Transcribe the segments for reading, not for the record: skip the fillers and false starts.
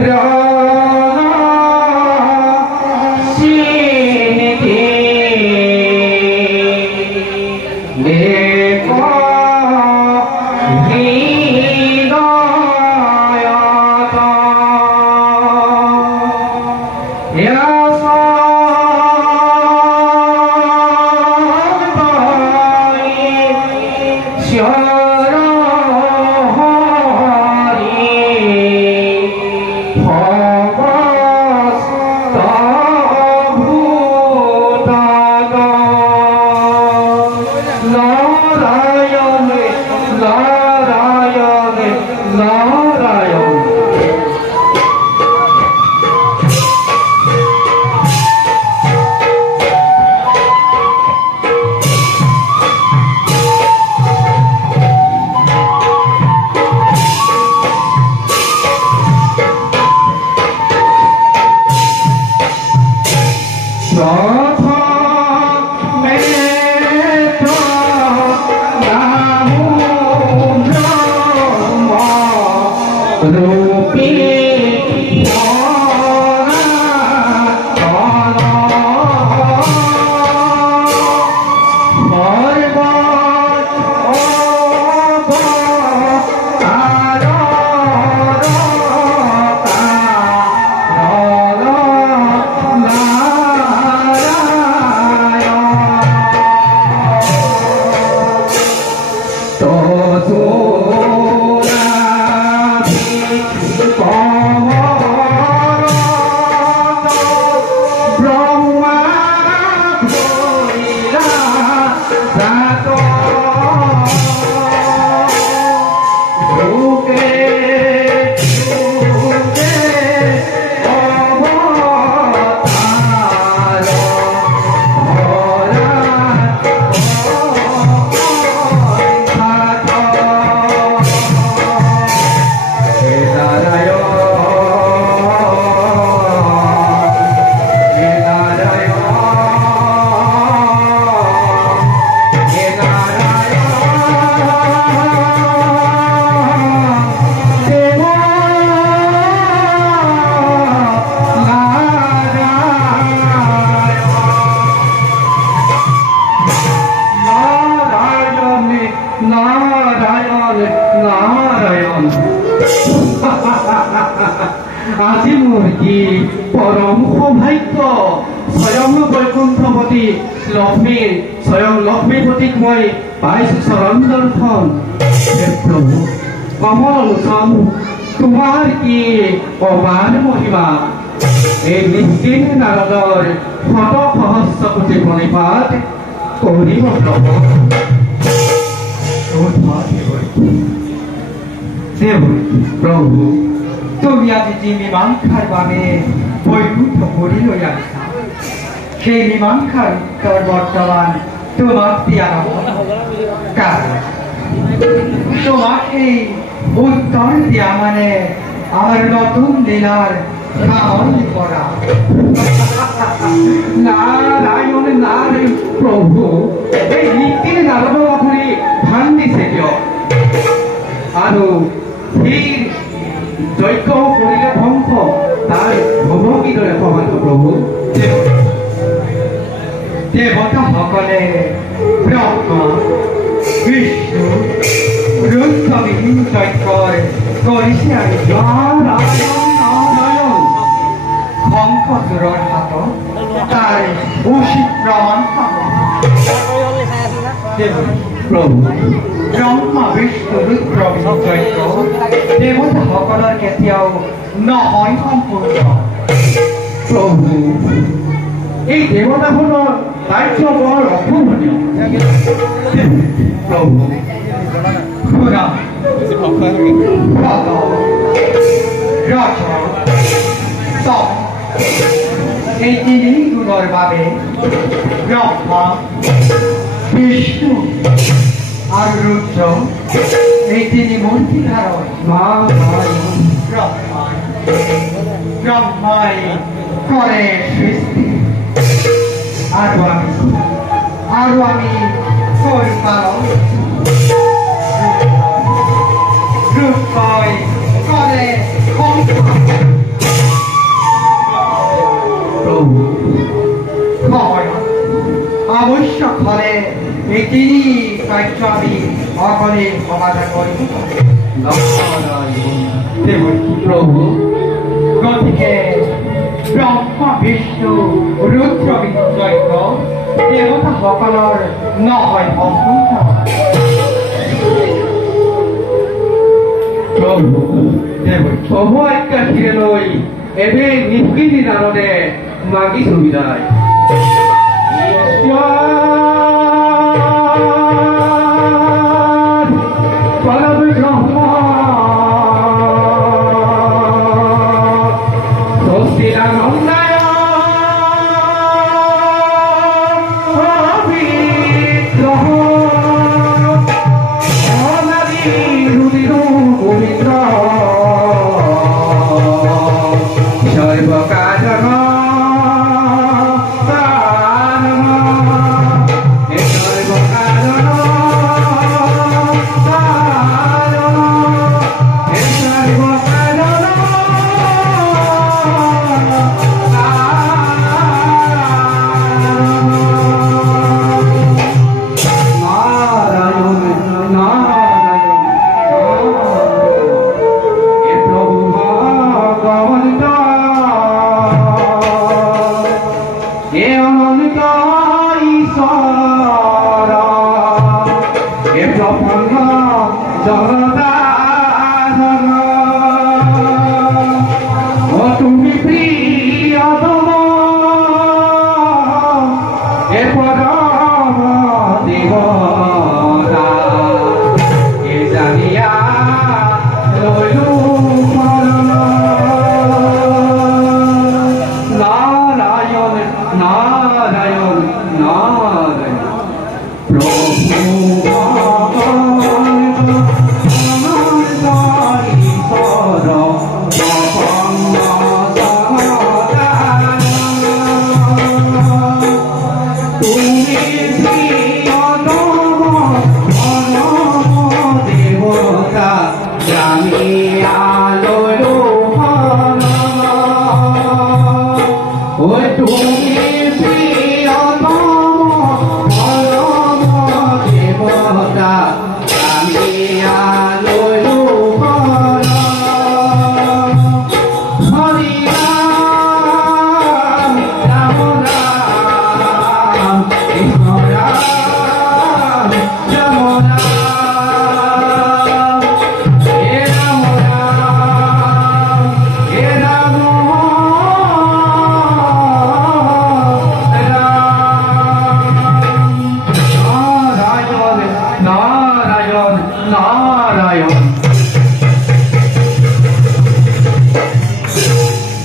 Ra আজি মোৰ কি পৰম সৌভাগ্য স্বয়ং বৈকুণ্ঠপতি লক্ষ্মীৰ স্বয়ং লক্ষ্মীপতিক মই পাইছো চৰণ দৰ্শন। হে প্ৰভু কমল লোচন তোমাৰ কি অপাৰ মহিমা। এই নিশ্চিত নাৰদৰ শত সহস্ৰ কোটি প্ৰণিপাত কৰিব প্ৰভু। প্রভু তুমি আজি যে মীমাংসার বাবে বৈকুণ্ঠ পুরী লৈ আহিছা, সেই মীমাংসার উত্তর বর্তমান তোমাক দিয়া কারণ তোমাক এই উত্তর দিয়া মানে আমার নতুন লীলার সামরণ করা। নারায়ণ নারায়ণ প্রভু এই নীতির নারদ আপুনি ভান দিছে কিয়? আৰু সেই যজ্ঞ কৰিলে ধ্বংস তাৰ হ'ব কিদৰে সমাজ প্ৰভু? দেৱতাসকলে ব্ৰহ্মা বিষ্ণু ৰুদ্ৰবিহীন যজ্ঞ কৰিছে আৰু নাৰায়ণ শংখচূড়ৰ হাতত তাৰ উচিত প্ৰমাণ পাব। প্ৰভু ব্ৰহ্মা বিষ্ণু ৰুদ্ৰবিহীন যজ্ঞ দেৱতাসকলৰ কেতিয়াও নহয় সম্পূৰ্ণ। প্ৰভু এই দেৱতাসকলৰ কাৰ্য বৰ অসম্ভনীয়। প্ৰভু শুনা ৰথ তপ এই তিনি গুণৰ বাবে ব্ৰহ্মা বিষ্ণু আৰু ৰুদ্ৰ এই তিনি মূৰ্তি ধাৰণ ব্ৰহ্মাই কৰে সৃষ্টি আৰু আমি কৰো পালন। ৰূপই কৰে আৱশ্যক হলে এই তিনি কাৰ্য আমি অকলে সমাধান কৰিব প্ৰভু গতিকে ব্ৰহ্মা বিষ্ণু ৰুদ্ৰ যজ্ঞ দেৱতাসকলৰ নহয় সম্পূৰ্ণ। প্ৰভু আজ্ঞা ধিৰে লৈ এবে নিষ্কৃতি নাৰদে মাগিছো বিদায়।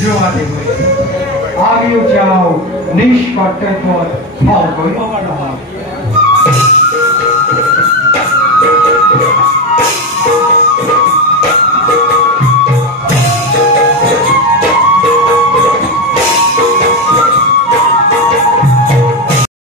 জমাতে হয়েছে আগেও যাও নিষ্কৰ্তব্য ফল বই